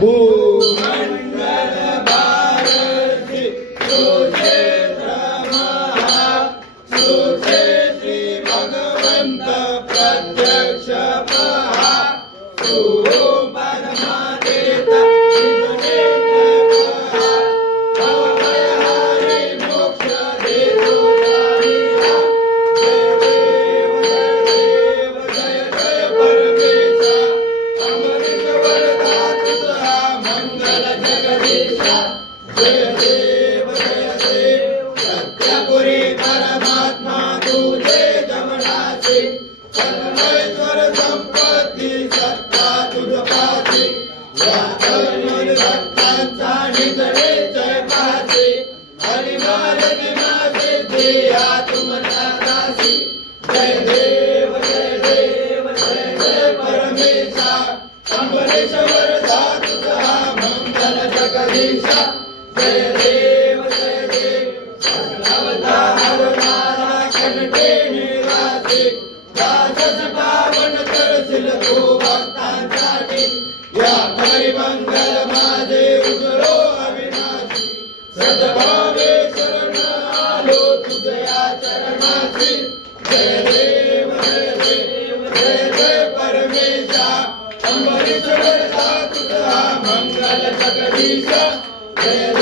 भूमंडल भारती सुक्षेत्र महा सुक्षेत्री भगवंत प्रत्यक्ष पहा ओम परमादेता परमात्मा तुझे जमनाचे सर्वेश्वर संपत्ती सत्ता तुझ पासी भक्तांचा निधडे जय पासी हरिमार्ग मासे दिया तुमचा दासी जय देव जय देव जय जय परमेशा अंबरेश्वर तुझा मंगल जगदीशा जय देव जय देव पावन करशील तू भक्तांसाठी या परिमंगल माझे उजळो अविनाशी सद्भावे शरण आलो तुझ्या चरणाशी जय देव जय देव जय जय परमेशा अंबरीश्वर तुझा मंगल जगदीशा जय